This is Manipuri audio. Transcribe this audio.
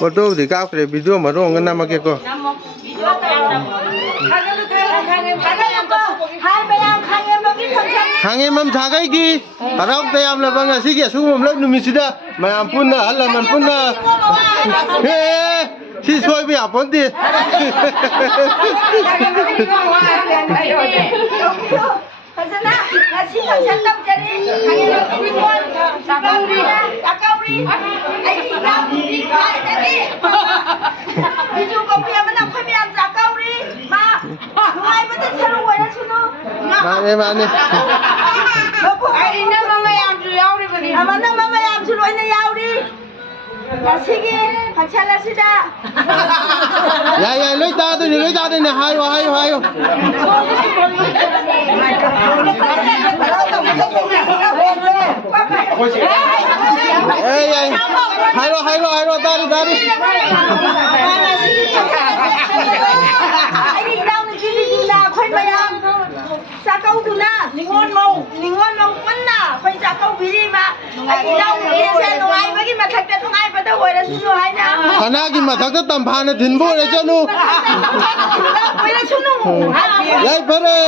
Foto di kau kere video marong ngena make ko. Hange mam jagai ki. Arok te am la banga si ke su mom la numi sida. Ma ampun na Allah man pun na. He si soi bi apon di. Sana, nasi macam tak jadi. Hanya ini pun, cakauri. Ai kita di kai tadi. Biju kopi yang mana kopi yang cakauri. Ma, nuai betul seru wala suno. Mane. Ai ini mama yang jual ni beri. Mana mama yang jual ini yang di. Nasi ni, macam nasi dah. Ya, loi ta tu ni hayo. Hayo, dari. Ini daun ni jadi guna, kau bayang. Cakau tu na, ningon mau mana? Kau cakau biri ma. Ini daun ni saya nuai bagi macam tu nuai pada orang suno hai na. Hana ki mathak ta tamphan din bo le chanu. Orang suno. Lai pare.